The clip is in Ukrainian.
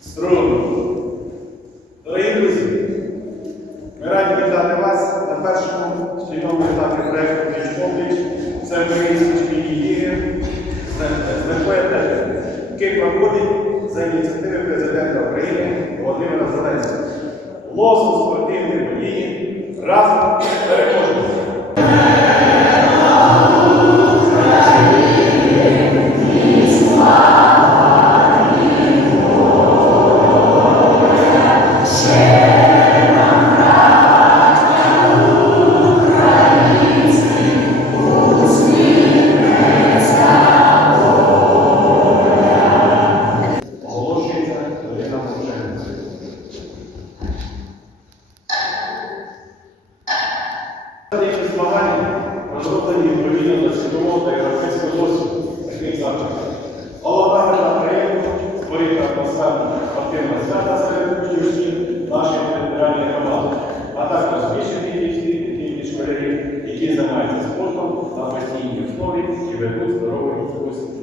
Струн. Дорогі друзі, ми раді вітати вас на першому шкільному етапі проєкту з метою «Теж», який проходить за ініціативи президента України Володимира Зеленського. Лозунг спортивної події разом Сьогоднішні розроблені відповідно до світового та європейського досвіду таких заходів. Головна мета проєкту створити атмосферу спортивного свята серед учнів нашої територіальної громади, а також збільшити кількість школярів, які займаються спортом на постійній основі і ведуть здоровий спосіб